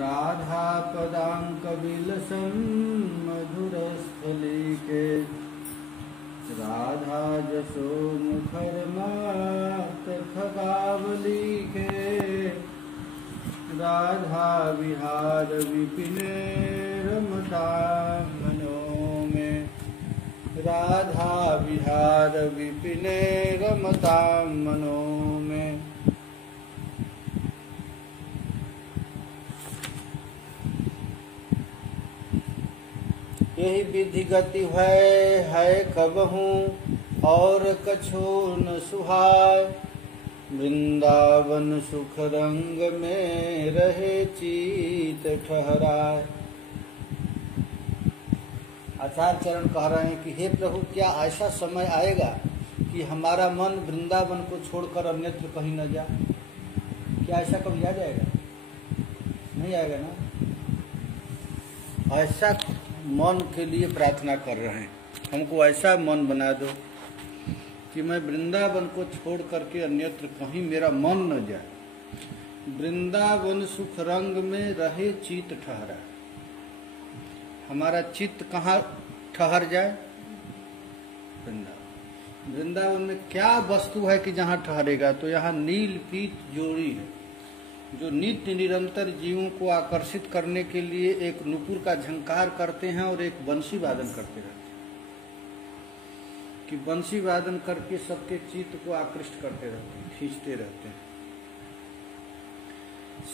राधा पदांकविलसं मधुरस्थलीके राधा जसो मुखरमात खगावलीके राधा विहार विपिने रमता मनो में राधा विहार विपिने रमता मनो में। यही विधि गति है कबहूँ और कछु न सुहाय वृंदावन सुख रंग में रहे चीत ठहराए। आचार्य चरण कह रहे हैं कि हे प्रभु, क्या ऐसा समय आएगा कि हमारा मन वृंदावन को छोड़कर अन्यत्र कहीं न जाए? क्या ऐसा कभी आ जाएगा? नहीं आएगा ना। ऐसा मन के लिए प्रार्थना कर रहे हैं, हमको ऐसा मन बना दो कि मैं वृंदावन को छोड़ करके अन्यत्र कहीं मेरा मन न जाए। वृंदावन सुख रंग में रहे चित्त ठहरा। हमारा चित्त कहाँ ठहर जाए? वृंदावन। वृंदावन में क्या वस्तु है कि जहाँ ठहरेगा? तो यहाँ नील पीत जोड़ी है जो नित्य निरंतर जीवों को आकर्षित करने के लिए एक नुपुर का झंकार करते हैं और एक बंसी वादन करते रहते हैं कि बंसी वादन करके सबके चित्त को आकृष्ट करते रहते हैं, खींचते रहते हैं।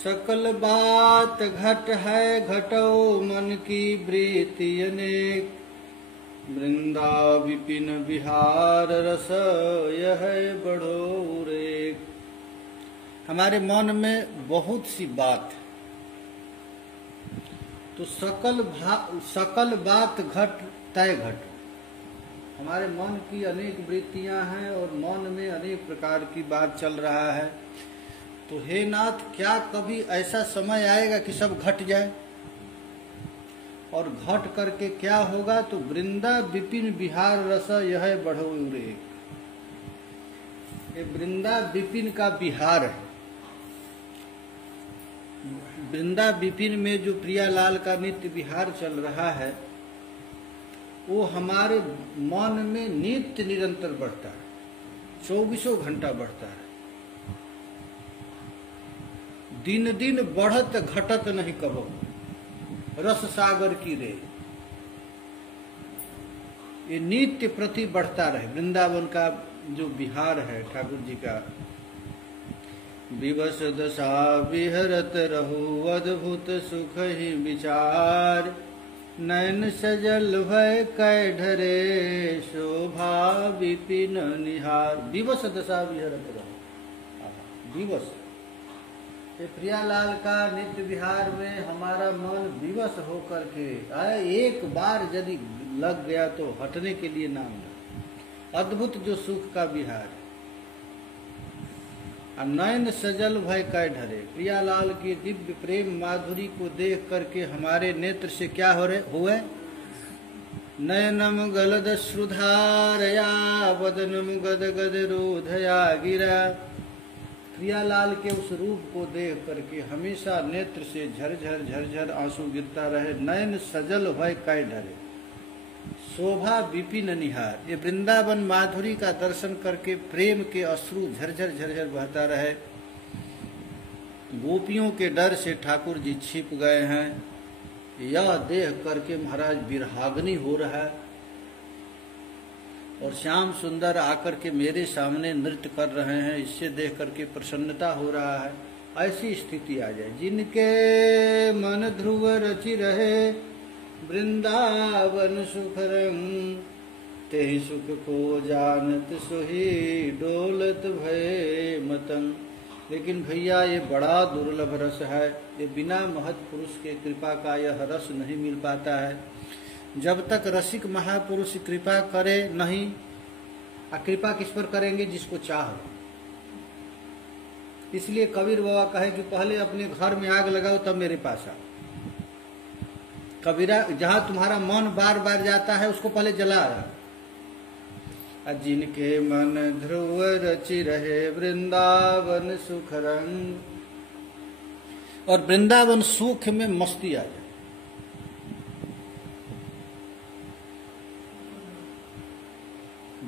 सकल बात घट है घटो मन की वृत्ति अनेक वृंदा विपिन विहार रस यह बड़ो रेक। हमारे मन में बहुत सी बात है, तो सकल बात घट तय घट। हमारे मन की अनेक वृत्तियां हैं और मन में अनेक प्रकार की बात चल रहा है। तो हे नाथ, क्या कभी ऐसा समय आएगा कि सब घट जाए? और घट करके क्या होगा? तो वृंदा विपिन विहार रस यह बढ़ो रेक। ये वृंदा विपिन का विहार है। वृंदा विपिन में जो प्रियालाल का नित्य विहार चल रहा है वो हमारे मन में नित्य निरंतर बढ़ता है, 24 घंटा बढ़ता है। दिन दिन बढ़त घटत नहीं कहो रस सागर की रे। ये नित्य प्रति बढ़ता रहे। वृंदावन का जो विहार है ठाकुर जी का, विवश दशा विहरत रहु अद्भुत सुख ही विचार नयन सजल भय कै ढरे शोभा विपिन निहार। विवश दशा विहरत रहु, विवश। ये प्रियालाल का नित्य विहार में हमारा मन विवश होकर के एक बार यदि लग गया तो हटने के लिए नाम नहीं। अद्भुत जो सुख का विहार है। नयन सजल भय कै ढरे। प्रियालाल की दिव्य प्रेम माधुरी को देख करके हमारे नेत्र से क्या हुए? नयनम गलद श्रुधारया वदनम गद गद रोधया गिरा। प्रियालाल के उस रूप को देख करके हमेशा नेत्र से झरझर झरझर आंसू गिरता रहे। नयन सजल भय कै ढरे शोभा विपिन निहार। ये वृंदावन माधुरी का दर्शन करके प्रेम के अश्रु झरझर झरझर बहता रहे। गोपियों के डर से ठाकुर जी छिप गए हैं। यह देख करके महाराज विरहाग्नि हो रहा है और श्याम सुंदर आकर के मेरे सामने नृत्य कर रहे हैं। इससे देख करके प्रसन्नता हो रहा है। ऐसी स्थिति आ जाए। जिनके मन ध्रुव रचि रहे वृंदावन सुख रंग तेहि सुख को जानत सोही डोलत भय मतंग। लेकिन भैया ये बड़ा दुर्लभ रस है। ये बिना महत पुरुष के कृपा का यह रस नहीं मिल पाता है। जब तक रसिक महापुरुष कृपा करे नहीं। कृपा किस पर करेंगे? जिसको चाह। इसलिए कबीर बाबा कहे कि पहले अपने घर में आग लगाओ तब मेरे पास आओ। कबीरा, जहां तुम्हारा मन बार बार जाता है उसको पहले जला। जिनके मन ध्रुव रचि रहे वृंदावन सुख रंग और वृंदावन सुख में मस्ती आ जाए।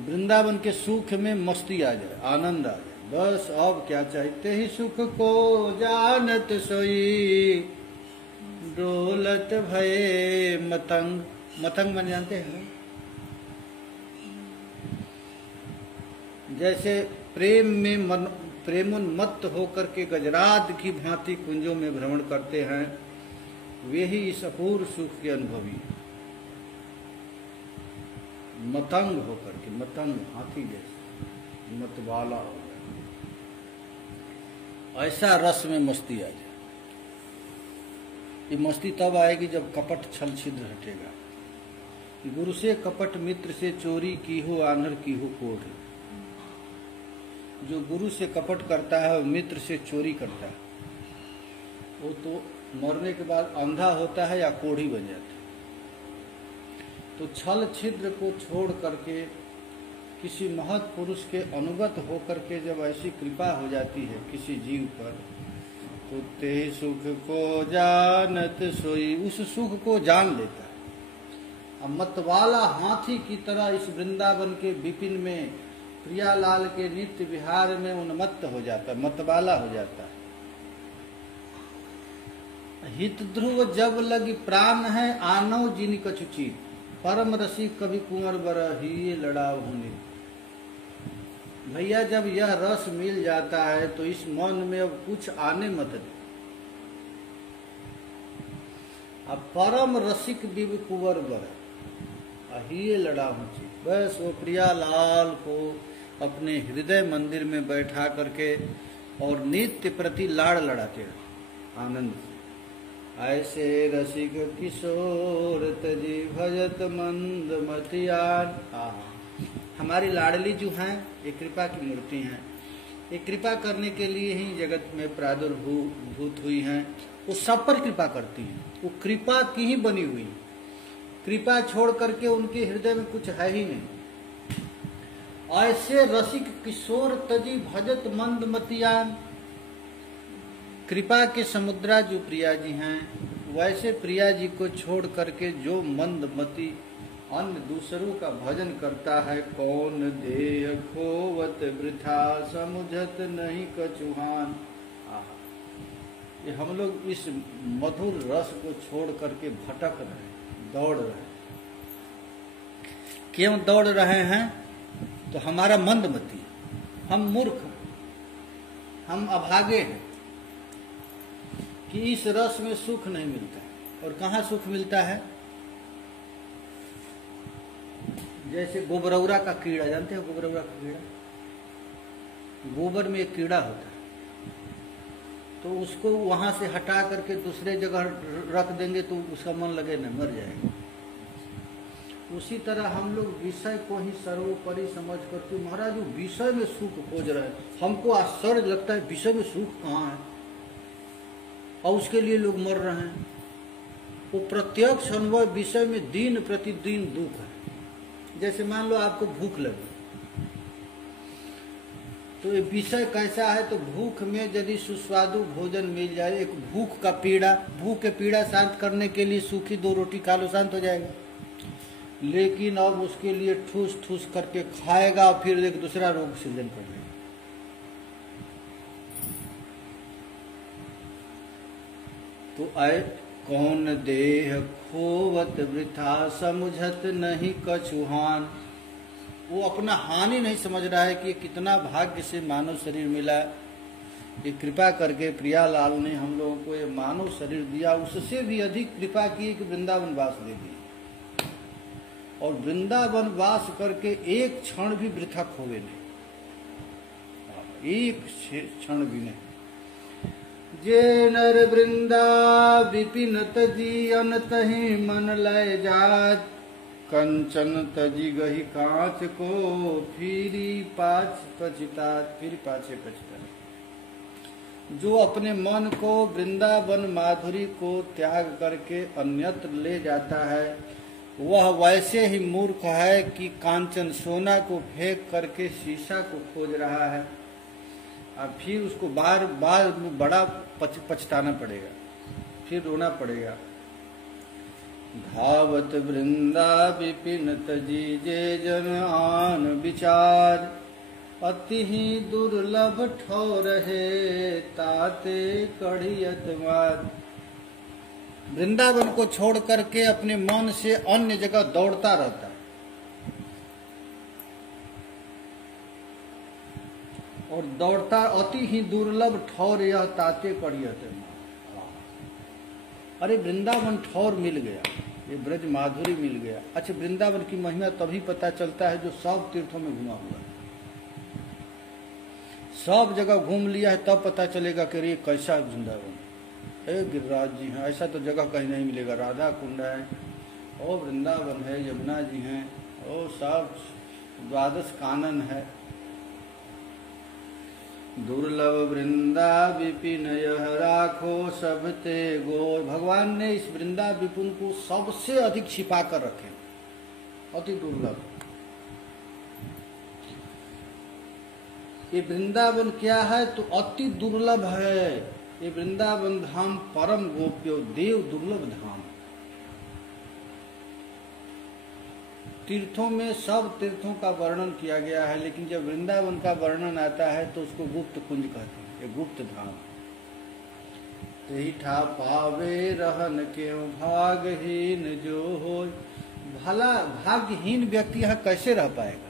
वृंदावन के सुख में मस्ती आ जाए, आनंद आ जाए। बस अब क्या चाहते ही सुख को जानत सोई, डोलत भये मतंग। मतंग मन जानते हैं? जैसे प्रेम में प्रेमोन्मत्त होकर के गजराज की भांति कुंजों में भ्रमण करते हैं, वे ही इस अपूर्व सुख के अनुभवी। मतंग होकर के, मतंग हाथी जैसे, मतवाला हो गया, ऐसा रस में मस्ती आ जाए। ये मस्ती तब आएगी जब कपट छल छिद्र हटेगा। गुरु से कपट, मित्र से चोरी, की हो आन्हर की हो कोढ़। जो गुरु से कपट करता है और मित्र से चोरी करता है, वो तो मरने के बाद अंधा होता है या कोढ़ी बन जाता है। तो छल छिद्र को छोड़ करके किसी महत् पुरुष के अनुगत होकर के जब ऐसी कृपा हो जाती है किसी जीव पर, तो ते सुख को जानत सोई, उस सुख को जान लेता है। अब मतवाला हाथी की तरह इस वृंदावन के विपिन में, प्रियालाल के नित्य विहार में उन्मत्त हो जाता है, मतवाला हो जाता है। हित ध्रुव जब लगी प्राण है, आनव जिन कछु चीत, परम रसिक कभी कुंवर बर ही लड़ाव होने। भैया जब यह रस मिल जाता है तो इस मन में अब कुछ आने मत दे। अब परम रसिक बिब कुंवर बर ही लड़ाव होने। बस वो प्रियालाल को अपने हृदय मंदिर में बैठा करके और नित्य प्रति लाड़ लड़ाते रहे आनंद से। ऐसे रसिक किशोर तजी भजत मंद मतियान। हमारी लाडली जो हैं ये कृपा की मूर्ति हैं, ये कृपा करने के लिए ही जगत में प्रादुर्भूत हुई हैं। वो सब पर कृपा करती हैं, वो कृपा की ही बनी हुई। कृपा छोड़ करके उनके हृदय में कुछ है ही नहीं। ऐसे रसिक किशोर तजी भजत मंद मतियान। कृपा के समुद्रा जो प्रिया जी हैं, वैसे प्रिया जी को छोड़ करके जो मंदमती अन्य दूसरों का भजन करता है, कौन देह खोवत वृथा समुझत नहीं कछुहान। ये हम लोग इस मधुर रस को छोड़ करके भटक रहे हैं, दौड़ रहे हैं। क्यों दौड़ रहे हैं? तो हमारा मंदमती, हम मूर्ख, हम अभागे हैं कि इस रस में सुख नहीं मिलता है। और कहाँ सुख मिलता है? जैसे गोबरौरा का कीड़ा, जानते हो गोबरौरा का कीड़ा? गोबर में एक कीड़ा होता है, तो उसको वहां से हटा करके दूसरे जगह रख देंगे तो उसका मन लगे न, मर जाएगा। उसी तरह हम लोग विषय को ही सर्वोपरि समझ करके, महाराज वो विषय में सुख खोज रहे हैं। हमको आश्चर्य लगता है विषय में सुख कहाँ है, और उसके लिए लोग मर रहे हैं। वो प्रत्यक्ष अनुभव विषय में दिन प्रतिदिन दुख है। जैसे मान लो आपको भूख लगी, तो ये विषय कैसा है? तो भूख में यदि सुस्वादु भोजन मिल जाए, एक भूख का पीड़ा, भूख के पीड़ा शांत करने के लिए सूखी 2 रोटी खा लो, शांत हो जाएगा। लेकिन अब उसके लिए ठूस ठूस करके खाएगा और फिर एक दूसरा रोग सृजन कर लेगा। तो आए कौन देह खोवत वृथा समुझत नहीं कछुहान। वो अपना हानि नहीं समझ रहा है कि कितना भाग्य से मानव शरीर मिला। ये कृपा करके प्रियालाल ने हम लोगों को ये मानव शरीर दिया, उससे भी अधिक कृपा की कि वृंदावन वास दे दी। और वृंदावन वास करके एक क्षण भी वृथा खोवे नहीं, एक क्षण भी नहीं। जे नर वृंदा विपिन तजी अनतहि मन लय जात, कंचन तजी गही कांच को फिरी पाछ पछितात। फिर पाछे पछितात। जो अपने मन को वृंदावन माधुरी को त्याग करके अन्यत्र ले जाता है, वह वैसे ही मूर्ख है कि कांचन सोना को फेंक करके शीशा को खोज रहा है। अब फिर उसको बार बार बड़ा पछताना पड़ेगा, फिर रोना पड़ेगा। धावत वृंदा विपिन तजीजे जन आन विचार, अति ही दुर्लभ ठौर है ताते कड़ियत मार। वृंदावन को छोड़ करके अपने मन से अन्य जगह दौड़ता रहता है, और दौड़ता अति ही दुर्लभ ठौर यह ताते कड़ियत मार। अरे वृंदावन ठौर मिल गया, ये ब्रज माधुरी मिल गया। अच्छा, वृंदावन की महिमा तभी पता चलता है जो सब तीर्थों में घुमा हुआ है, सब जगह घूम लिया है, तब पता चलेगा कि ये कैसा वृंदावन है। गिरिराज जी हैं, ऐसा तो जगह कहीं नहीं मिलेगा। राधा कुंड है, ओ वृंदावन है, यमुना जी हैं, ओ सब द्वादश कानन है। दुर्लभ वृंदा विपिन यह राखो सबते गोर। भगवान ने इस वृंदा विपिन को सबसे अधिक छिपा कर रखे, अति दुर्लभ। ये वृंदावन क्या है तो अति दुर्लभ है। ये वृंदावन धाम परम गोप्यो देव दुर्लभ धाम। तीर्थों में सब तीर्थों का वर्णन किया गया है, लेकिन जब वृंदावन का वर्णन आता है तो उसको गुप्त कुंज कहते हैं, ये गुप्त धाम। ठा पावे रहन क्यों भागहीन जो हो। भला भाग्यहीन व्यक्ति यहाँ कैसे रह पाएगा?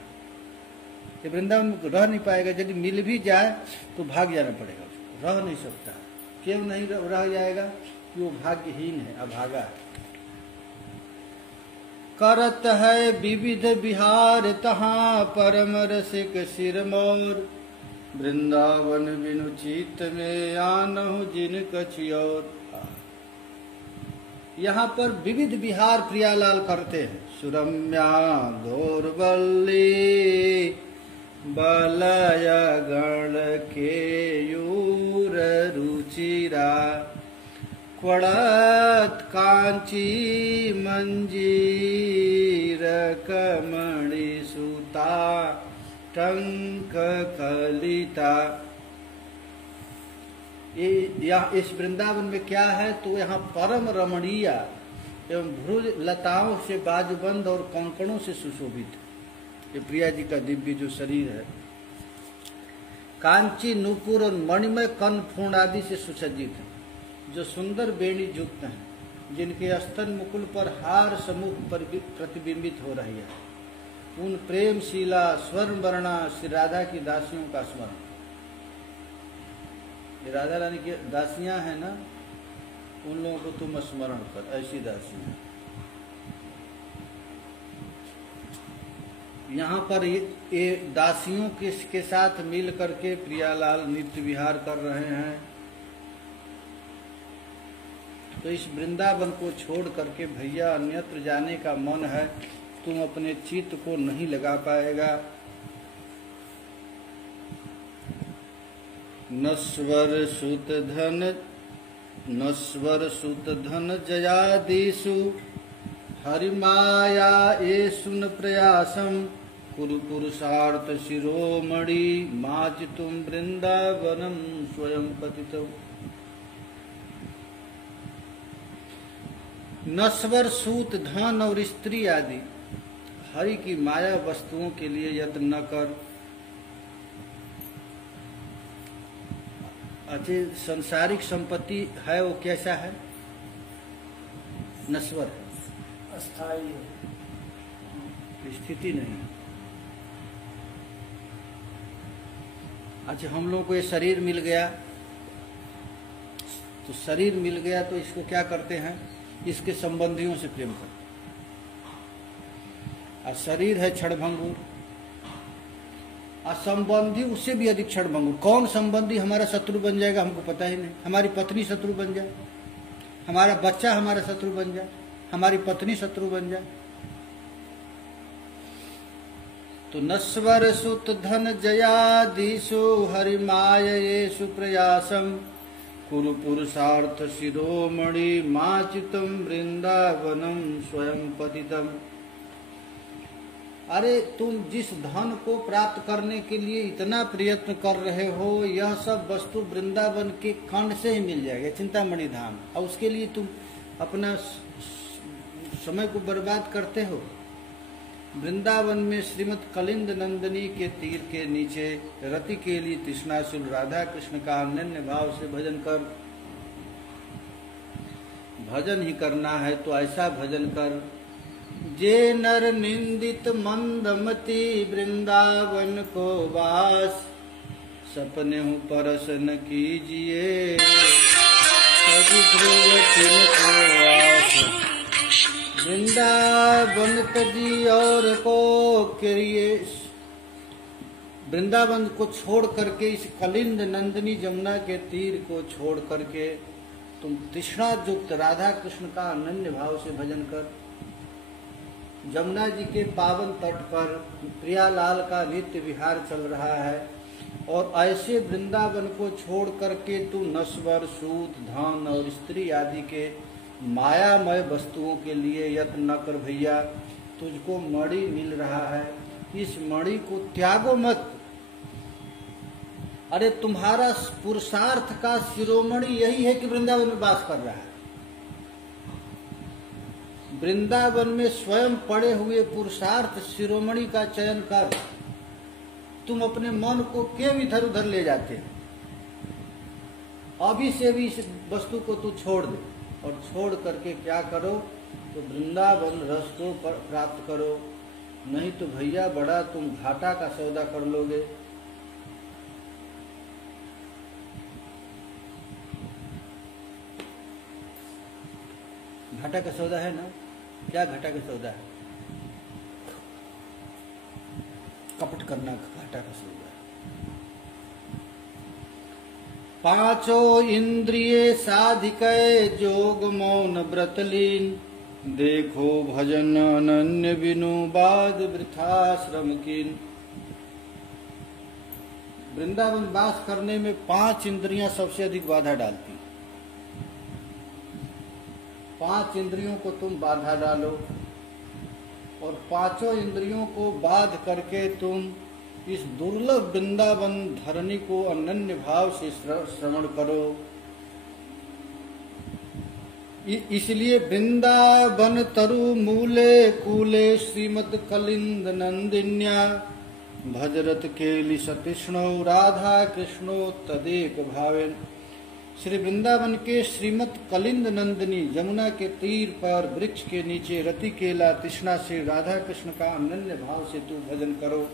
ये वृंदावन में रह नहीं पाएगा। यदि मिल भी जाए तो भाग जाना पड़ेगा, उसको रह नहीं सकता। क्यों नहीं रह जाएगा? कि वो भाग्यहीन है, अभागा है। करत है विविध विहार तहाँ परम रसिक सिरमौर। वृंदावन बिनु चित में आनहु जिन कछियोर। यहाँ पर विविध विहार प्रियालाल करते हैं। सुरम्या दौर्बल्ली बलय गण केयूर रुचिरा। क्वड़त कांची मंजीर कमणि सुता टंक कलिता। यह इस वृंदावन में क्या है तो यहाँ परम रमणीय एवं भ्रुज लताओं से बाजबंद और कंकणों से सुशोभित ये प्रिया जी का दिव्य जो शरीर है। कांची नूपुर और मणिमय कर्णफूंड आदि से सुसज्जित है, जो सुंदर बेणी युक्त हैं, जिनके स्तन मुकुल पर हार समूह पर प्रतिबिंबित हो रही है। उन प्रेमशीला स्वर्ण वर्णा श्री राधा की दासियों का स्मरण। ये राधा रानी की दासियां हैं ना, उन लोगों को तुम स्मरण कर, ऐसी दासियां। यहाँ पर ये दासियों के साथ मिल करके प्रियालाल नित्य विहार कर रहे हैं। तो इस वृंदावन को छोड़ करके भैया अन्यत्र जाने का मन है, तुम अपने चित्त को नहीं लगा पाएगा। नस्वर सुत धन जयादिषु हरिमाया ये सुन प्रयासम। कुरु पुरुषार्थ शिरोमणि माचितुम वृंदावनम स्वयं पतितम। नस्वर सूत धन और स्त्री आदि हरि की माया वस्तुओं के लिए यत्न न कर। अच्छी संसारिक संपत्ति है वो कैसा है? नश्वर है, अस्थायी स्थिति नहीं। अच्छा, हम लोगों को ये शरीर मिल गया, तो शरीर मिल गया तो इसको क्या करते हैं? इसके संबंधियों से प्रेम करते। और शरीर है क्षणभंगुर, और संबंधी उससे भी अधिक क्षणभंगुर। कौन संबंधी हमारा शत्रु बन जाएगा हमको पता ही नहीं। हमारी पत्नी शत्रु बन जाए, हमारा बच्चा हमारा शत्रु बन जाए, हमारी पत्नी शत्रु बन जाए। तो नस्वर सुत धन जयादिषु हरिमाययेषु प्रयासम। कुरु पुरुषार्थ शिरोमणि माचितम वृंदावनम स्वयं पतितम। अरे तुम जिस धन को प्राप्त करने के लिए इतना प्रयत्न कर रहे हो, यह सब वस्तु वृंदावन के खंड से ही मिल जाएगा, चिंतामणि धाम, और उसके लिए तुम अपना समय को बर्बाद करते हो। वृंदावन में श्रीमद कलिंद नंदिनी के तीर के नीचे रति के लिए तृष्णाशुल राधा कृष्ण का अनन्य भाव से भजन कर। भजन ही करना है तो ऐसा भजन कर, जे नर निंदित मंदमती वृंदावन को वास, सपने हूँ परस न कीजिए कभी ध्रुव तिनको आस। वृंदावन तजी और को करिए, वृंदावन को छोड़ करके, इस कलिंद नंदिनी जमुना के तीर को छोड़ करके तुम तृष्णा युक्त राधा कृष्ण का अनन्य भाव से भजन कर। जमुना जी के पावन तट पर प्रियालाल का नित्य विहार चल रहा है, और ऐसे वृंदावन को छोड़ करके तू नश्वर, सूत, धन और स्त्री आदि के मायामय वस्तुओं के लिए यत्न न कर भैया। तुझको मणि मिल रहा है, इस मणि को त्यागो मत। अरे तुम्हारा पुरुषार्थ का शिरोमणि यही है कि वृंदावन में वास कर रहा है। वृंदावन में स्वयं पड़े हुए पुरुषार्थ शिरोमणि का चयन कर। तुम अपने मन को क्यों इधर उधर ले जाते हो? अभी से भी इस वस्तु को तू छोड़ दे, और छोड़ करके क्या करो तो वृंदावन रस को प्राप्त करो, नहीं तो भैया बड़ा तुम घाटा का सौदा कर लोगे। घाटा का सौदा है ना? क्या घाटा का सौदा है? कपट करना घाटा का सौदा है। पांचों इंद्रिय साधिकै जोग मौन व्रतलीन, देखो भजन अनन्य बिनु बाद वृथा श्रम कीन। वृंदावन वास करने में 5 इंद्रियां सबसे अधिक बाधा डालती। 5 इंद्रियों को तुम बाधा डालो, और 5 इंद्रियों को बाध करके तुम इस दुर्लभ वृंदावन धरणी को अनन्य भाव से श्रवण करो। इसलिए वृंदावन तरु मूले कूले श्रीमद कलिंद नंदिन्या, भजरत केली सतिष्णो राधा कृष्णो तदेक भावेन। श्री वृंदावन के श्रीमद कलिंद नंदिनी जमुना के तीर पर वृक्ष के नीचे रति केला तृष्णा से राधा कृष्ण का अनन्य भाव से तू भजन करो।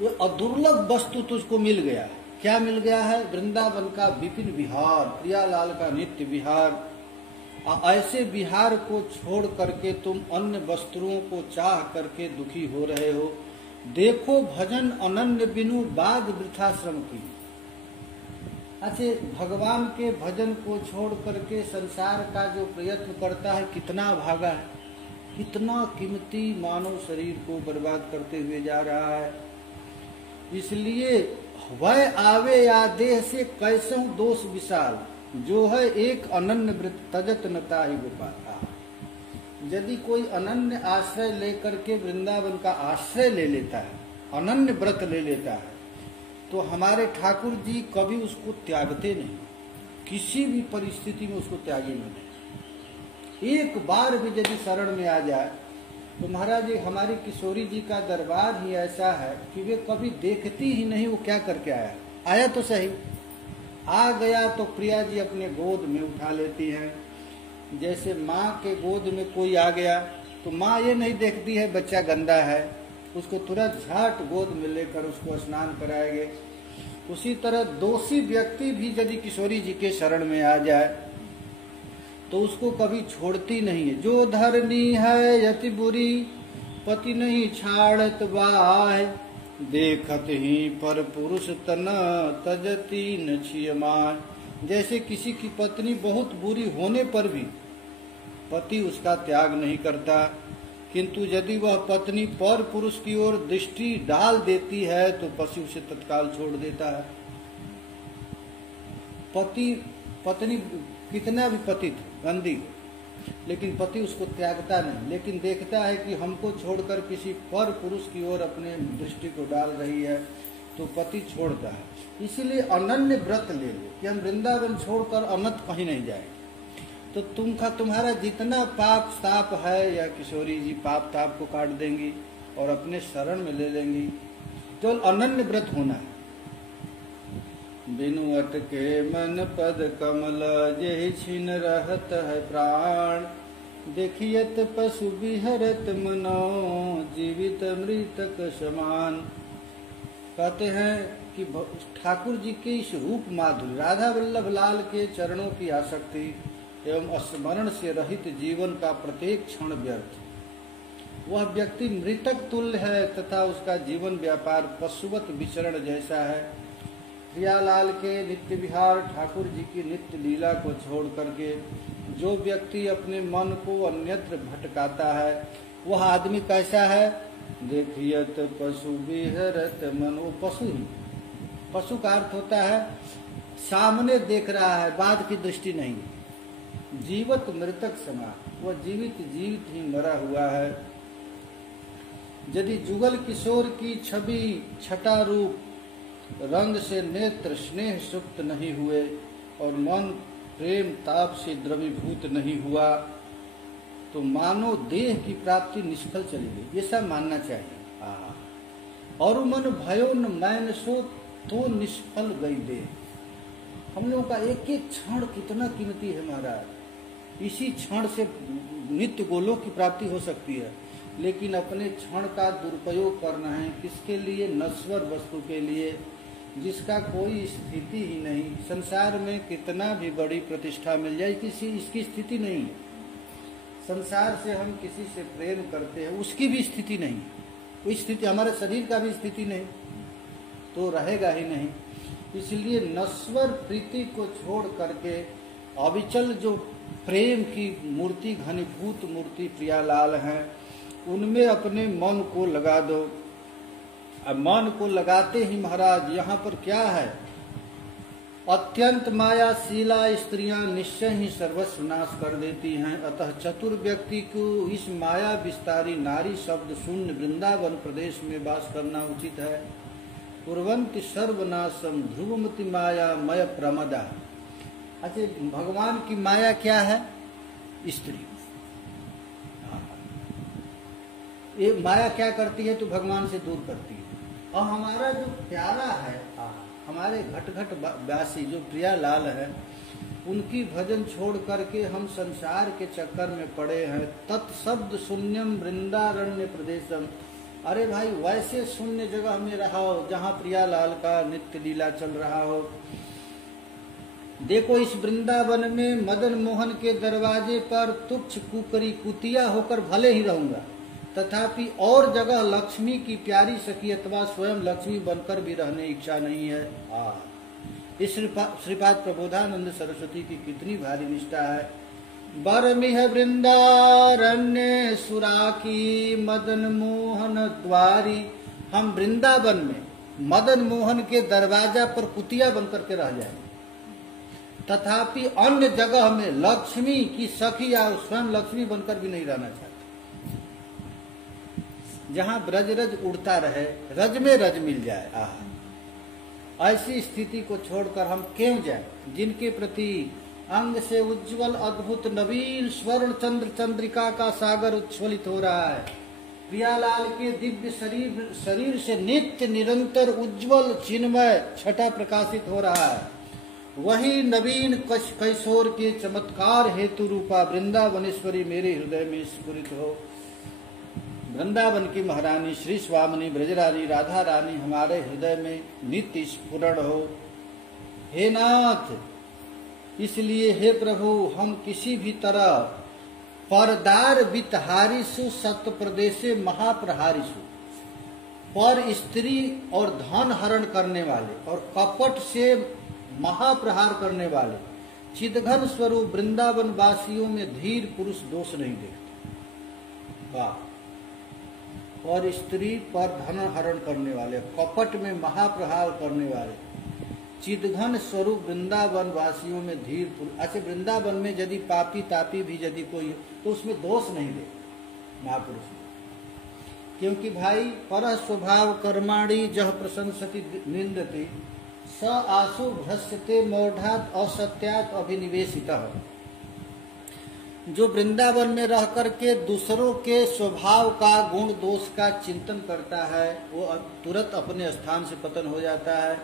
वो अदुर्लभ वस्तु तुझको मिल गया। क्या मिल गया है? वृंदावन का विपिन विहार, प्रियालाल का नित्य विहार। ऐसे विहार को छोड़ करके तुम अन्य वस्तुओं को चाह करके दुखी हो रहे हो। देखो भजन अनन्य बिनु बाग वृथा श्रम की। अच्छे भगवान के भजन को छोड़ करके संसार का जो प्रयत्न करता है, कितना भागा है, कितना कीमती मानव शरीर को बर्बाद करते हुए जा रहा है। इसलिए वह आवे या देह से कैसों दोष विशाल, जो है एक अनन्य व्रत तजत नता ही पाता। यदि कोई अनन्य आश्रय लेकर के वृंदावन का आश्रय ले लेता है, अनन्य व्रत ले लेता है, तो हमारे ठाकुर जी कभी उसको त्यागते नहीं, किसी भी परिस्थिति में उसको त्यागे नहीं। एक बार भी यदि शरण में आ जाए तो महाराज जी, हमारी किशोरी जी का दरबार ही ऐसा है कि वे कभी देखती ही नहीं वो क्या करके आया। आया तो सही, आ गया तो प्रिया जी अपने गोद में उठा लेती हैं। जैसे माँ के गोद में कोई आ गया तो माँ ये नहीं देखती है बच्चा गंदा है, उसको तुरंत झट गोद में लेकर उसको स्नान कराएंगे। उसी तरह दोषी व्यक्ति भी यदि किशोरी जी के शरण में आ जाए तो उसको कभी छोड़ती नहीं है। जो धरनी है यति बुरी, पति नहीं छाड़त बाय, देखत ही पर पुरुष तना तजती न छियमाय। जैसे किसी की पत्नी बहुत बुरी होने पर भी पति उसका त्याग नहीं करता, किंतु यदि वह पत्नी पर पुरुष की ओर दृष्टि डाल देती है तो पति उसे तत्काल छोड़ देता है। पति पत्नी कितना भी पतित गंदी, लेकिन पति उसको त्यागता नहीं, लेकिन देखता है कि हमको छोड़कर किसी पर पुरुष की ओर अपने दृष्टि को डाल रही है, तो पति छोड़ता है। इसीलिए अनन्य व्रत ले लो कि हम वृंदावन छोड़कर अनंत कहीं नहीं जाए। तो तुम्हारा जितना पाप ताप है, या किशोरी जी पाप ताप को काट देंगी और अपने शरण में ले लेंगी। केवल अनन्य व्रत होना है। बिनु अटके मन पद कमल, जेहि छिन रहत है प्राण। देखियत पशु विहरत मनो, जीवित मृतक समान। कहते हैं कि ठाकुर जी के इस रूप माधुर्य, राधा वल्लभ लाल के चरणों की आसक्ति एवं स्मरण से रहित जीवन का प्रत्येक क्षण व्यर्थ। वह व्यक्ति मृतक तुल्य है तथा उसका जीवन व्यापार पशुवत विचरण जैसा है। प्रियालाल के नित्य विहार, ठाकुर जी की नित्य लीला को छोड़ करके जो व्यक्ति अपने मन को अन्यत्र भटकाता है, वह आदमी कैसा है? देखियत पशु विहरत मन। वो पशु ही, पशु का अर्थ होता है सामने देख रहा है, बाद की दृष्टि नहीं। जीवत मृतक समा, वह जीवित ही मरा हुआ है। यदि जुगल किशोर की छवि छटा रूप रंग से नेत्र स्नेह सुप्त नहीं हुए और मन प्रेम ताप से द्रवीभूत नहीं हुआ, तो मानो देह की प्राप्ति निष्फल चली गई, ये सब मानना चाहिए। और मन भयो न मैन सो, तो निष्फल गई देह। हम लोगों का एक एक क्षण कितना कीमती है महाराज। इसी क्षण से नित्य गोलोक की प्राप्ति हो सकती है, लेकिन अपने क्षण का दुरुपयोग करना है किसके लिए? नश्वर वस्तु के लिए, जिसका कोई स्थिति ही नहीं। संसार में कितना भी बड़ी प्रतिष्ठा मिल जाए, इसकी स्थिति नहीं है। संसार से हम किसी से प्रेम करते हैं, उसकी भी स्थिति नहीं, कोई स्थिति, हमारे शरीर का भी स्थिति नहीं, तो रहेगा ही नहीं। इसलिए नश्वर प्रीति को छोड़ करके अविचल जो प्रेम की मूर्ति, घनीभूत मूर्ति प्रियालाल हैं, उनमें अपने मन को लगा दो। अब मन को लगाते ही महाराज यहाँ पर क्या है? अत्यंत मायाशीला स्त्रियां निश्चय ही सर्वस्व नाश कर देती हैं। अतः चतुर व्यक्ति को इस माया विस्तारी नारी शब्द शून्य वृंदावन प्रदेश में वास करना उचित है। कुर्वन्ति सर्वनाशम ध्रुवमति माया मय प्रमदा। अच्छा, भगवान की माया क्या है? स्त्री। ये माया क्या करती है? तो भगवान से दूर करती है। और हमारा जो प्यारा है, हमारे घट घट व्यासी जो प्रियालाल है, उनकी भजन छोड़ करके हम संसार के चक्कर में पड़े हैं। तत्शब्द शून्यम वृंदारण्य प्रदेशम। अरे भाई, वैसे शून्य जगह में रहो जहाँ प्रियालाल का नित्य लीला चल रहा हो। देखो, इस वृंदावन में मदन मोहन के दरवाजे पर तुच्छ कुकरी कुतिया होकर भले ही रहूंगा, तथापि और जगह लक्ष्मी की प्यारी सखी अथवा स्वयं लक्ष्मी बनकर भी रहने इच्छा नहीं है। इस श्रीपाद प्रबोधानंद सरस्वती की कितनी भारी निष्ठा है। बरमिह वृंदारण्य सुराकी मदन मोहन द्वारी। हम वृंदावन में मदन मोहन के दरवाजा पर कुतिया बनकर के रह जाए, तथापि अन्य जगह में लक्ष्मी की सखी या स्वयं लक्ष्मी बनकर भी नहीं रहना चाहते। जहाँ ब्रज रज उड़ता रहे, रज में रज मिल जाए। ऐसी स्थिति को छोड़कर हम क्यों जाए, जिनके प्रति अंग से उज्जवल अद्भुत नवीन स्वर्ण चंद्र चंद्रिका का सागर उच्छ्वलित हो रहा है। प्रियालाल के दिव्य शरीर से नित्य निरंतर उज्जवल चिन्मय छटा प्रकाशित हो रहा है। वही नवीन कैशोर के चमत्कार हेतु रूपा वृंदावनेश्वरी मेरे हृदय में स्फुरित हो। वृंदावन की महारानी श्री स्वामिनी ब्रजरानी राधा रानी हमारे हृदय में नित्य स्फुरण हो। हे नाथ, इसलिए हे प्रभु, हम किसी भी तरह परदार वितहारिषु सत्य प्रदेशे महाप्रहारिषु, पर स्त्री और धन हरण करने वाले और कपट से महाप्रहार करने वाले चिदघन स्वरूप वृंदावन वासियों में धीर पुरुष दोष नहीं देखते। वाह! और स्त्री पर धन हरण करने वाले, कपट में महाप्रहार करने वाले, चिदघन स्वरूप वृंदावन वासियों में धीर। अच्छा, वृंदावन में यदि पापी तापी भी यदि कोई तो उसमें दोष नहीं दे महापुरुष, क्योंकि भाई पर स्वभाव कर्माणि जह प्रशंसति निंदति स आसु भ्रस्यते मौढ़ात असत्यात अभिनिवेशितः। जो वृंदावन में रह करके दूसरों के स्वभाव का गुण दोष का चिंतन करता है वो तुरंत अपने स्थान से पतन हो जाता है।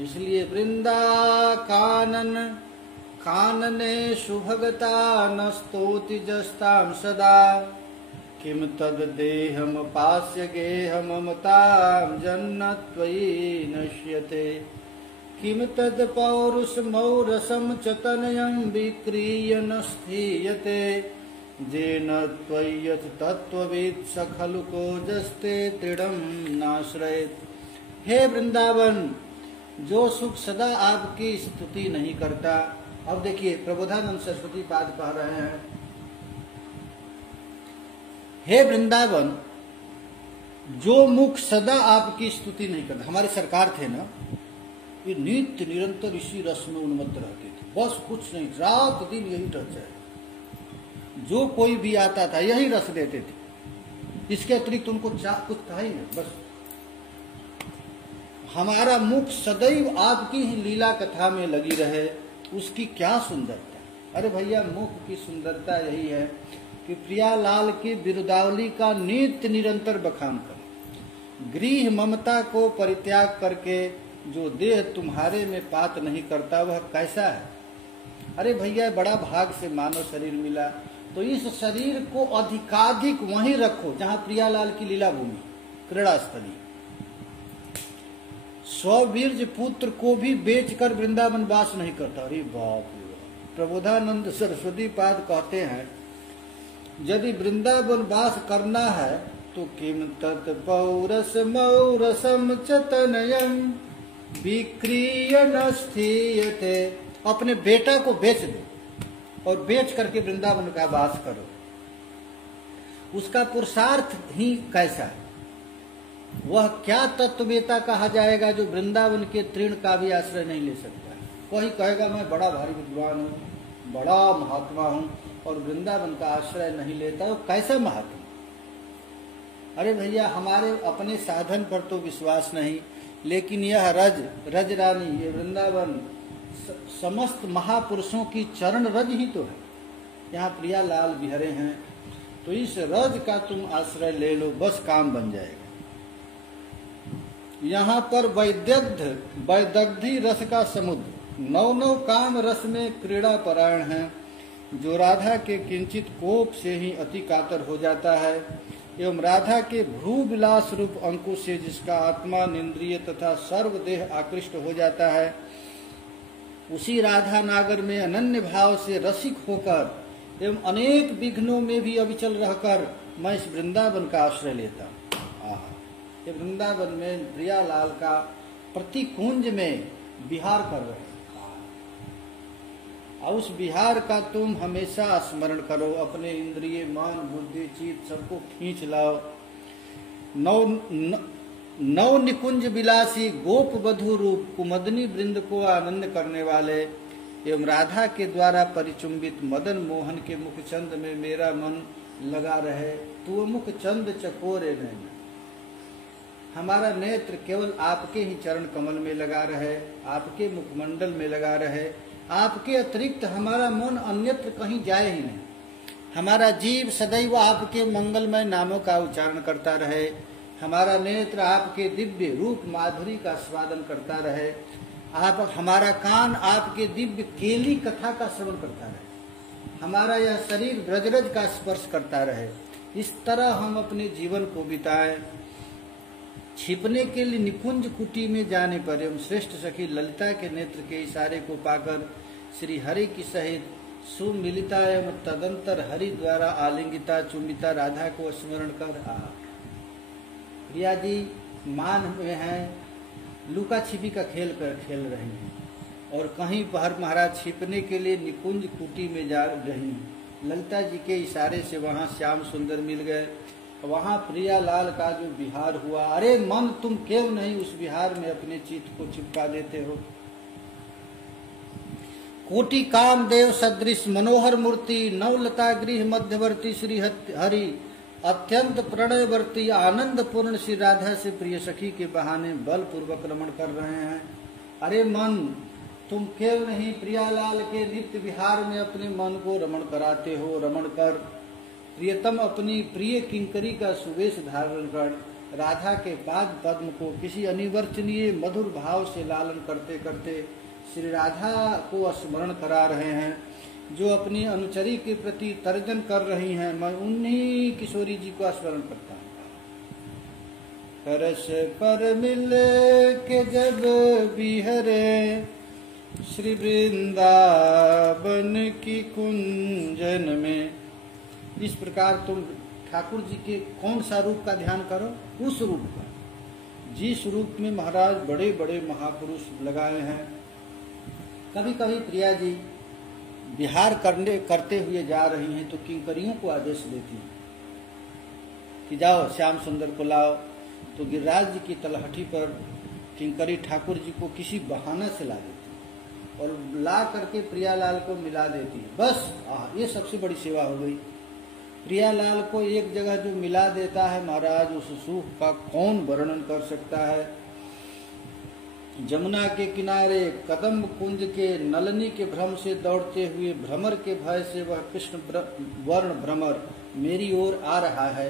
इसलिए वृंदा कानन कानने सुभगता न स्तोति जस्ताम सदा किम तद देहम पास्य गेह ममताम जन्नत्वयि नश्यते किम तद पौरुष मौरसम चतनयम विक्रीय न स्थीयते जेन त्वय्यथ तत्वविद सखलु को जस्ते तृणम नाश्रयेत। हे वृंदावन, जो सुख सदा आपकी स्तुति नहीं करता। अब देखिए प्रबोधानंद सरस्वती पाद कह रहे हैं, हे वृंदावन, जो मुख सदा आपकी स्तुति नहीं करता। हमारे सरकार थे ना, ये नित्य निरंतर इसी रस में उन्मत्त रहते थे, बस कुछ नहीं, रात दिन यही चर्चा है। जो कोई भी आता था यही रस देते थे, इसके अतिरिक्त उनको कुछ था ही नहीं। बस हमारा मुख सदैव आपकी ही लीला कथा में लगी रहे, उसकी क्या सुंदरता। अरे भैया, मुख की सुंदरता यही है कि प्रियालाल की बिरुदावली का नित्य निरंतर बखान कर, गृह ममता को परित्याग करके जो देह तुम्हारे में पात नहीं करता वह कैसा है। अरे भैया, बड़ा भाग से मानव शरीर मिला, तो इस शरीर को अधिकाधिक वहीं रखो जहां प्रियालाल की लीला भूमि क्रीड़ा स्थली। स्ववीर्ज पुत्र को भी बेचकर वृंदावन वास नहीं करता। अरे बाप रे बाप। प्रबोधानंद सरस्वती पाद कहते हैं, यदि वृंदावन वास करना है तो किम तत् पौरस मौरसम चतनयम विक्रीय न स्थीयते। अपने बेटा को बेच दो और बेच करके वृंदावन का वास करो। उसका पुरुषार्थ ही कैसा है। वह क्या तत्ववेता कहा जाएगा जो वृंदावन के तृण का भी आश्रय नहीं ले सकता है। कोई कहेगा मैं बड़ा भारी विद्वान हूँ, बड़ा महात्मा हूँ, और वृंदावन का आश्रय नहीं लेता, वो कैसा महात्मा। अरे भैया, हमारे अपने साधन पर तो विश्वास नहीं, लेकिन यह रज रानी, ये वृंदावन समस्त महापुरुषों की चरण रज ही तो है। यहाँ प्रियालाल बिहरे हैं, तो इस रज का तुम आश्रय ले लो, बस काम बन जाएगा। यहाँ पर वैदग्धी रस का समुद्र, नौ काम रस में क्रीड़ा परायण है, जो राधा के किंचित कोप से ही अति कातर हो जाता है, एवं राधा के भ्रू विलास रूप अंकुश से जिसका आत्मा इंद्रिय तथा सर्वदेह आकृष्ट हो जाता है, उसी राधा नागर में अनन्य भाव से रसिक होकर एवं अनेक विघ्नों में भी अविचल रहकर मैं इस वृंदावन का आश्रय लेता हूँ। ये वृंदावन में प्रियालाल का प्रतिकुंज में विहार कर रहे हैं, और उस विहार का तुम हमेशा स्मरण करो। अपने इंद्रिय मन बुद्धि चित्त सबको खींच लाओ। नौ निकुंज विलासी गोप वधु रूप कुमदनी वृंद को आनंद करने वाले एवं राधा के द्वारा परिचुंबित मदन मोहन के मुख चंद में मेरा मन लगा रहे। तू मुख चंद चकोरे नहीं, हमारा नेत्र केवल आपके ही चरण कमल में लगा रहे, आपके मुखमंडल में लगा रहे। आपके अतिरिक्त हमारा मन अन्यत्र कहीं जाए ही नहीं। हमारा जीव सदैव आपके मंगलमय नामों का उच्चारण करता रहे। हमारा नेत्र आपके दिव्य रूप माधुरी का स्वादन करता रहे। हमारा कान आपके दिव्य केली कथा का श्रवण करता रहे। हमारा यह शरीर ब्रजरज का स्पर्श करता रहे। इस तरह हम अपने जीवन को बिताएं। छिपने के लिए निकुंज कुटी में जाने पर एवं श्रेष्ठ सखी ललिता के नेत्र के इशारे को पाकर श्री हरि की सहित सुमिलिता एवं तदंतर हरि द्वारा आलिंगिता चुंबिता राधा को स्मरण कर प्रिया जी मान में हैं, लुका छिपी का खेल खेल रहे हैं, और कहीं पर महाराज छिपने के लिए निकुंज कुटी में जा रही हैं। ललिता जी के इशारे से वहाँ श्याम सुंदर मिल गए। वहाँ प्रियालाल का जो विहार हुआ, अरे मन तुम क्यों नहीं उस विहार में अपने चित्त को चिपका देते हो। कोटि काम देव सदृश मनोहर मूर्ति नवलता गृह मध्यवर्ती श्री हरि अत्यंत प्रणयवर्ती आनंद पूर्ण श्री राधा से प्रिय सखी के बहाने बल पूर्वक रमण कर रहे हैं। अरे मन, तुम क्यों नहीं प्रियालाल के नित्य विहार में अपने मन को रमण कराते हो? रमण कर। प्रियतम अपनी प्रिय किंकरी का सुवेश धारण कर राधा के पाद पद्म को किसी अनिवर्चनीय मधुर भाव से लालन करते करते श्री राधा को स्मरण करा रहे हैं, जो अपनी अनुचरी के प्रति तर्जन कर रही हैं। मैं उन्हीं किशोरी जी को स्मरण करता हूँ। करश पर मिल के जब बिहरे श्री वृंदावन की कुंजन में। इस प्रकार तुम ठाकुर जी के कौन सा रूप का ध्यान करो? उस रूप का जिस रूप में महाराज बड़े बड़े महापुरुष लगाए हैं। कभी कभी प्रिया जी विहार करते हुए जा रही हैं तो किंकरियों को आदेश देती हैं कि जाओ श्याम सुंदर को लाओ। तो गिरिराज जी की तलहटी पर किंकरी ठाकुर जी को किसी बहाने से ला देती और ला करके प्रियालाल को मिला देती है। बस ये सबसे बड़ी सेवा हो गई। प्रियालाल को एक जगह जो मिला देता है महाराज, उस सुख का कौन वर्णन कर सकता है। जमुना के किनारे कदम्ब कुंज के नलनी के भ्रम से दौड़ते हुए भ्रमर के भय से वह कृष्ण वर्ण भ्रमर मेरी ओर आ रहा है।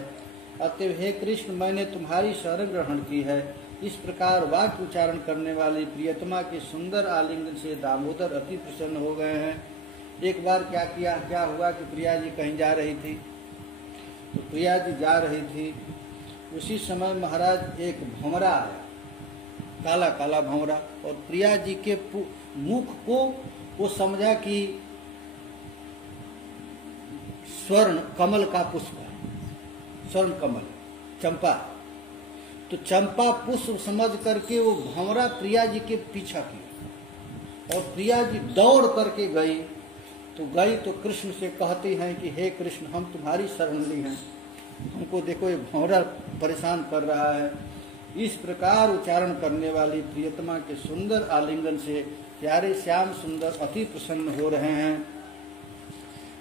अतएव हे कृष्ण, मैंने तुम्हारी शरण ग्रहण की है। इस प्रकार वाक्य उच्चारण करने वाली प्रियतमा के सुंदर आलिंगन से दामोदर अति प्रसन्न हो गए हैं। एक बार क्या हुआ कि प्रिया जी कहीं जा रही थी, तो प्रिया जी जा रही थी, उसी समय महाराज एक भंवरा आया, काला काला भंवरा, और प्रिया जी के मुख को वो समझा कि स्वर्ण कमल का पुष्प है, स्वर्ण कमल चंपा। तो चंपा पुष्प समझ करके वो भंवरा प्रिया जी के पीछा किया और प्रिया जी दौड़ करके गई। तो कृष्ण से कहती हैं कि हे कृष्ण, हम तुम्हारी शरण ली हैं, हमको देखो ये भंवरा परेशान कर रहा है। इस प्रकार उच्चारण करने वाली प्रियतमा के सुंदर आलिंगन से प्यारे श्याम सुंदर अति प्रसन्न हो रहे हैं।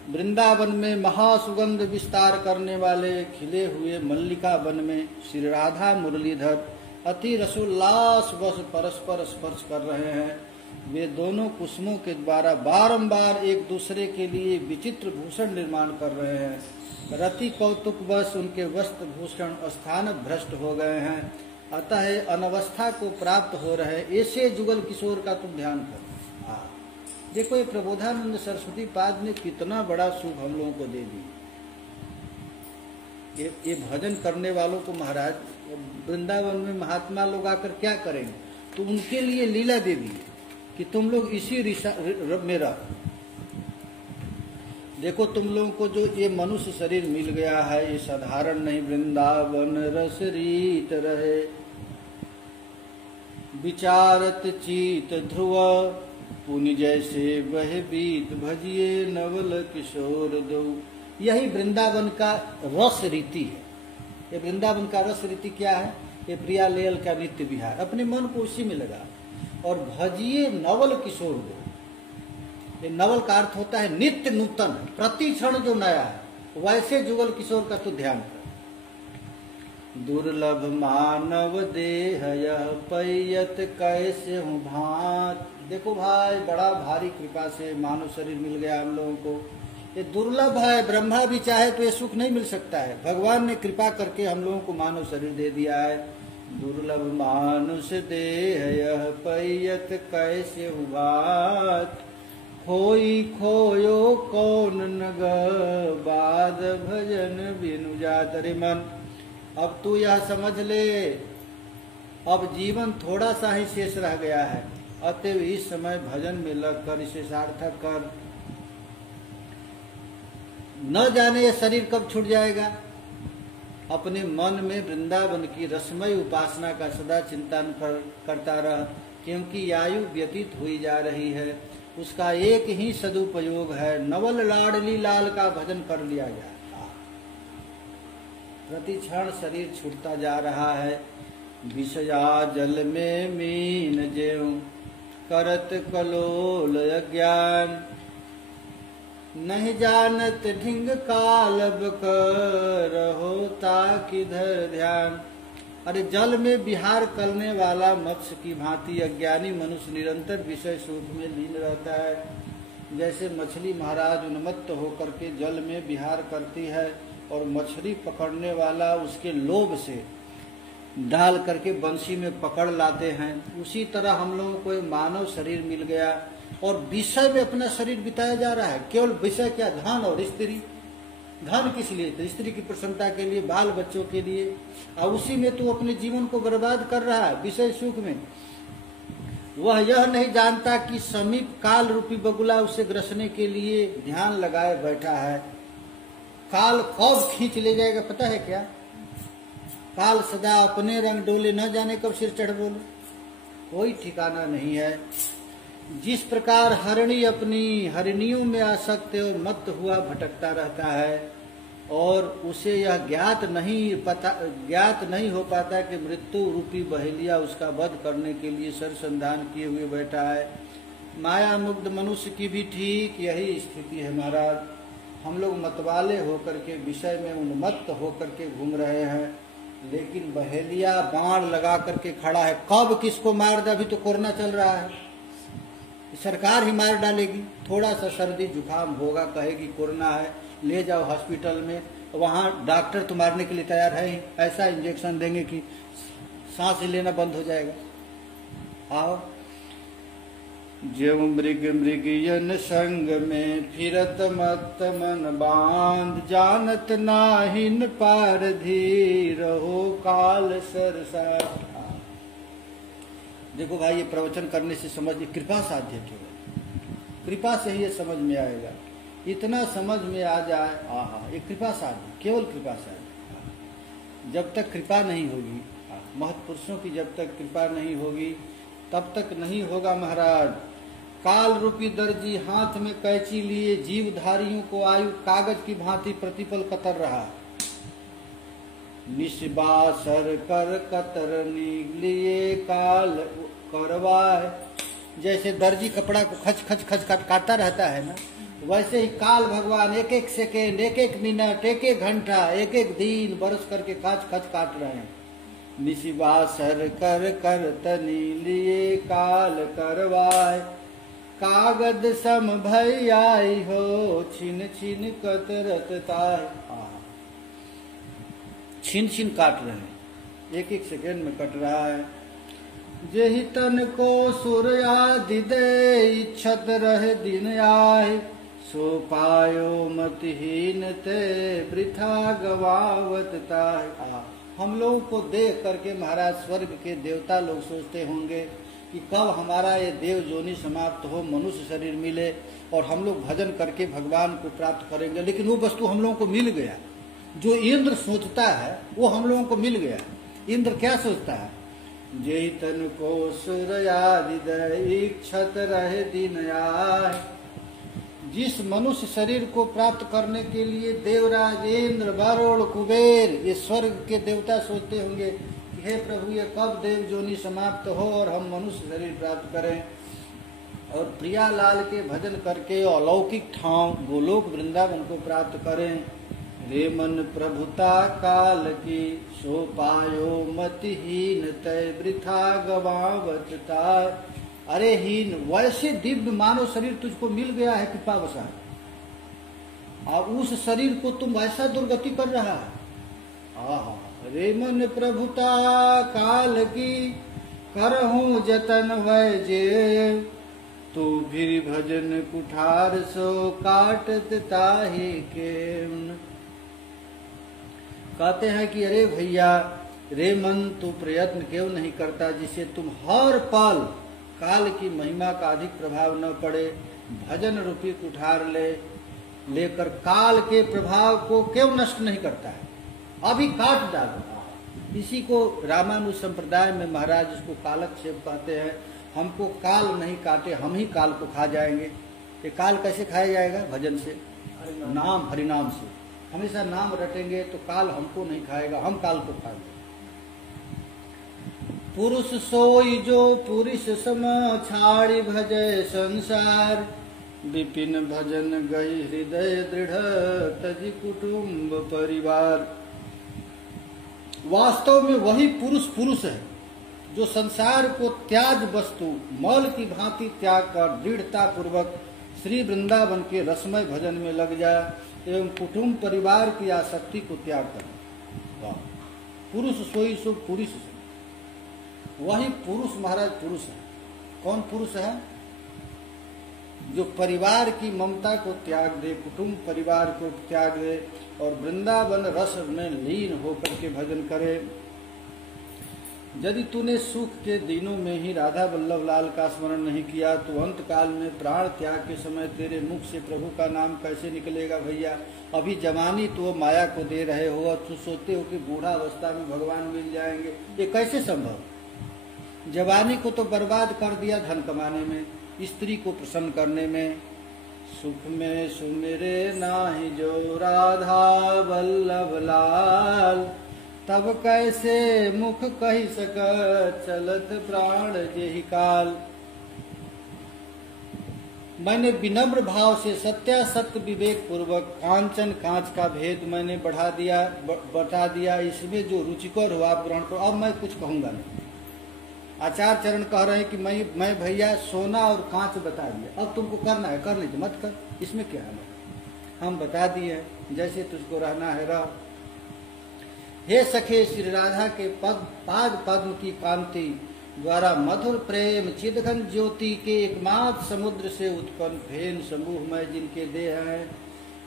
वृंदावन में महासुगंध विस्तार करने वाले खिले हुए मल्लिका वन में श्री राधा मुरलीधर अति रसोल्लास वश परस्पर स्पर्श कर रहे हैं। वे दोनों कुसुमों के द्वारा बारंबार एक दूसरे के लिए विचित्र भूषण निर्माण कर रहे हैं। रति कौतुक वश उनके वस्त्र भूषण स्थान भ्रष्ट हो गए हैं, अतः अनवस्था को प्राप्त हो रहे ऐसे जुगल किशोर का तुम ध्यान करो। देखो, ये प्रबोधानंद सरस्वती पाद ने कितना बड़ा सुख हम लोगों को दे दी। ये भजन करने वालों को महाराज वृंदावन में महात्मा लोग आकर क्या करेंगे, तो उनके लिए लीला दे दी कि तुम लोग इसी में रहो। देखो, तुम लोगों को जो ये मनुष्य शरीर मिल गया है, ये साधारण नहीं। वृंदावन रस रीत रहे विचारत चीत ध्रुव, पुनि जैसे वह बीत भजिए नवल किशोर दो। यही वृंदावन का रस रीति है। ये वृंदावन का रस रीति क्या है? ये प्रिया लेल का नित्य विहार, अपने मन को उसी में लगा। और भजिए नवल किशोर दो, ये नवल का अर्थ होता है नित्य नूतन, प्रति क्षण जो नया है, वैसे जुगल किशोर का तो ध्यान कर। दुर्लभ मानव देह यह पैयत कैसे हूँ भांत। देखो भाई, बड़ा भारी कृपा से मानव शरीर मिल गया हम लोगों को। ये दुर्लभ है, ब्रह्मा भी चाहे तो ये सुख नहीं मिल सकता है। भगवान ने कृपा करके हम लोगों को मानव शरीर दे दिया है। दुर्लभ मानुष देह यह पैयत कैसे हूँ भांत, खोई खोयो कौन नग बाद भजन बिनु जात। रे मन, अब तू यह समझ ले, अब जीवन थोड़ा सा ही शेष रह गया है, अतएव इस समय भजन में लगकर इसे सार्थक कर। न जाने ये शरीर कब छूट जाएगा। अपने मन में वृंदावन की रसमय उपासना का सदा चिंतन करता रह, क्योंकि आयु व्यतीत हुई जा रही है। उसका एक ही सदुपयोग है, नवल लाडली लाल का भजन कर लिया जाए। प्रति क्षण शरीर छूटता जा रहा है। विषया जल में मीन ज्यों करत कलोल अज्ञान। नहीं जानत ढिंग कालब करहो किधर ध्यान। अरे जल में विहार करने वाला मत्स्य की भांति अज्ञानी मनुष्य निरंतर विषय सुख में लीन रहता है। जैसे मछली महाराज उन्मत्त होकर के जल में विहार करती है और मछली पकड़ने वाला उसके लोभ से डाल करके बंसी में पकड़ लाते हैं, उसी तरह हम लोगों को मानव शरीर मिल गया और विषय में अपना शरीर बिताया जा रहा है। केवल विषय क्या, धन और स्त्री। धन किस लिए? तो स्त्री की प्रसन्नता के लिए, बाल बच्चों के लिए, और उसी में तो अपने जीवन को बर्बाद कर रहा है विषय सुख में। वह यह नहीं जानता कि समीप काल रूपी बगुला उसे ग्रसने के लिए ध्यान लगाए बैठा है। काल कब खींच ले जाएगा पता है क्या? काल सदा अपने रंग डोले, न जाने कब सिर चढ़ बोले, कोई ठिकाना नहीं है। जिस प्रकार हरिणी अपनी हरिणियों में आसक्त और मत हुआ भटकता रहता है और उसे यह ज्ञात नहीं हो पाता कि मृत्यु रूपी बहेलिया उसका वध करने के लिए सरसंधान किए हुए बैठा है, माया मुग्ध मनुष्य की भी ठीक यही स्थिति है महाराज। हम लोग मतवाले होकर के विषय में उन्मत्त होकर के घूम रहे हैं, लेकिन बहेलिया बाण लगा करके खड़ा है। कब किसको मार दे, अभी तो कोरोना चल रहा है, सरकार ही मार डालेगी। थोड़ा सा सर्दी जुकाम होगा, कहेगी कोरोना है, ले जाओ हॉस्पिटल में, वहां डॉक्टर तो मारने के लिए तैयार है ही, ऐसा इंजेक्शन देंगे कि सांस लेना बंद हो जाएगा। आओ जब मृग मृगयन संग में फिरत मत मन बांध, जानत नाहिन पार धीर हो काल सरसा। देखो भाई, ये प्रवचन करने से समझ, कृपा साध्य केवल, कृपा से ही ये समझ में आएगा। इतना समझ में आ जाए, आहा, ये कृपा साध्य, केवल कृपा साध्य। जब तक कृपा नहीं होगी, महत्पुरुषों की जब तक कृपा नहीं होगी तब तक नहीं होगा महाराज। काल रूपी दर्जी हाथ में कैंची लिए जीवधारियों को आयु कागज की भांति प्रतिपल कतर रहा। निस्बासर कर कतर लिए काल करवाए। जैसे दर्जी कपड़ा को खच खच खच काटता रहता है ना, वैसे ही काल भगवान एक एक सेकेंड, एक एक मिनट, एक एक घंटा, एक एक दिन बरस करके खच खच काट रहे हैं। निस्बासर कर कर तनी लिए काल करवाए, कागद सम भई आई हो छिन छिन कतरत ताय। छिन छिन काट रहे हैं, एक एक सेकेंड में कट रहा है। जेहि तन को सूर्यादि दे इच्छत रहे दिन आए, सो पायो मतिहीन ते वृथा गवावत ताय। हम लोगों को देख करके महाराज स्वर्ग के देवता लोग सोचते होंगे कि कब हमारा ये देव जोनि समाप्त हो, मनुष्य शरीर मिले और हम लोग भजन करके भगवान को प्राप्त करेंगे। लेकिन वो वस्तु हम लोगों को मिल गया, जो इंद्र सोचता है वो हम लोगों को मिल गया। इंद्र क्या सोचता है? जेहि तन को सूर्यादि दे इच्छत रहे दिन आए। जिस मनुष्य शरीर को प्राप्त करने के लिए देवराज इंद्र, वरुण, कुबेर, ये स्वर्ग के देवता सोचते होंगे कि हे प्रभु, ये कब देव जोनि समाप्त हो और हम मनुष्य शरीर प्राप्त करें और प्रियालाल के भजन करके अलौकिक ठाव गोलोक वृंदावन को प्राप्त करें। रे मन प्रभुता काल की, सो पायो मतिहीन तय वृथा गवावत ताय। अरे हीन, वैसे दिव्य मानव शरीर तुझको मिल गया है कृपावशात, और उस शरीर को तुम ऐसा दुर्गति कर रहा है। आहा, रे मन प्रभुता काल की, करहूं जतन वै जे, तू भी भजन कुठार सो काटत ताहि के। कहते हैं कि अरे भैया, रे मन, तू प्रयत्न क्यों नहीं करता जिसे तुम हर पल काल की महिमा का अधिक प्रभाव न पड़े, भजन रूपी कुठार लेकर काल के प्रभाव को क्यों नष्ट नहीं करता है, अभी काट डालो। इसी को रामानुज संप्रदाय में महाराज इसको कालक्षेप कहते हैं। हमको काल नहीं काटे, हम ही काल को खा जाएंगे। ये काल कैसे खाया जाएगा? भजन से, नाम हरिनाम से। हमेशा नाम रटेंगे तो काल हमको नहीं खाएगा, हम काल को खाएंगे। पुरुष सोई जो पुरुष सम छाड़ी भजय संसार, विपिन भजन गई हृदय दृढ़ तजी कुटुंब परिवार। वास्तव में वही पुरुष पुरुष है जो संसार को त्याज वस्तु मल की भांति त्याग कर दृढ़ता पूर्वक श्री वृंदावन के रसमय भजन में लग जाए एवं कुटुंब परिवार की आसक्ति को त्याग करे। पुरुष सोई सो पुरुष, वही पुरुष महाराज पुरुष है। कौन पुरुष है? जो परिवार की ममता को त्याग दे, कुटुंब परिवार को त्याग दे और वृंदावन रस में लीन होकर के भजन करे। यदि तूने सुख के दिनों में ही राधा वल्लभ लाल का स्मरण नहीं किया तो अंत काल में प्राण त्याग के समय तेरे मुख से प्रभु का नाम कैसे निकलेगा भैया? अभी जवानी तो माया को दे रहे हो और तू सोचते हो कि बूढ़ा अवस्था में भगवान मिल जाएंगे, ये कैसे संभव? जवानी को तो बर्बाद कर दिया धन कमाने में, स्त्री को प्रसन्न करने में। सुख में सुमिरे नाही जो राधा वल्लभ लाल, तब कैसे मुख कही सक चलत प्राण जेहि काल। मैंने विनम्र भाव से सत्यासत्य विवेक पूर्वक कांचन कांच का भेद मैंने बता दिया। इसमें जो रुचिकर हुआ ग्रहण करो। अब मैं कुछ कहूंगा नहीं। आचार्य चरण कह रहे हैं कि मैं भैया सोना और कांच बता दिया, अब तुमको करना है कर लीजिए, मत कर, इसमें क्या है? हम बता दिए जैसे तुझको रहना है रह। हे सखे, श्री राधा के पाद पद्म की कांति द्वारा मधुर प्रेम चिदघन ज्योति के एकमात्र समुद्र से उत्पन्न फेन समूह में जिनके देह हैं,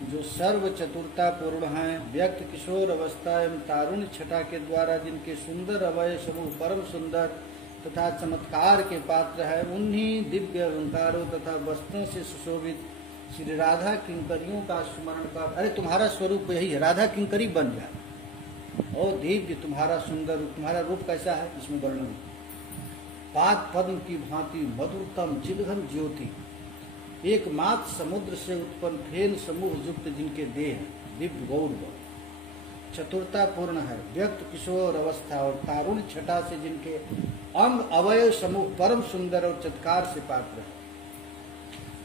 जो सर्व चतुरता पूर्ण हैं, व्यक्त किशोर अवस्था एवं तारुण्य छटा के द्वारा जिनके सुंदर अवय समूह परम सुंदर तथा चमत्कार के पात्र है, उन्हीं दिव्य अलंकारों तथा वस्त्रों से सुशोभित श्री राधा किंकरियों का स्मरण कर। अरे तुम्हारा स्वरूप यही है, राधा किंकरी बन जाए। ओ दिव्य तुम्हारा सुंदर रूप, तुम्हारा रूप कैसा है इसमें वर्णन। पाद पद्म की भांति मधुरतम चिदघन ज्योति, एकमात्र समुद्र से उत्पन्न फेन समूह युक्त जिनके देह दिव्य गौर, चतुरता पूर्ण है, व्यक्त किशोर अवस्था और तारुण्य छटा से जिनके अंग अवयव समूह परम सुंदर और चत्कार से पात्र है,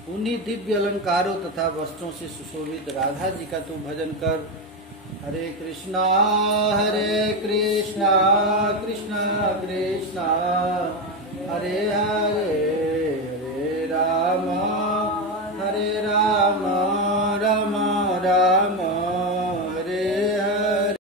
उन्हीं दिव्य अलंकारों तथा वस्त्रों से सुशोभित राधा जी का तू भजन कर। हरे कृष्णा कृष्णा कृष्णा हरे हरे,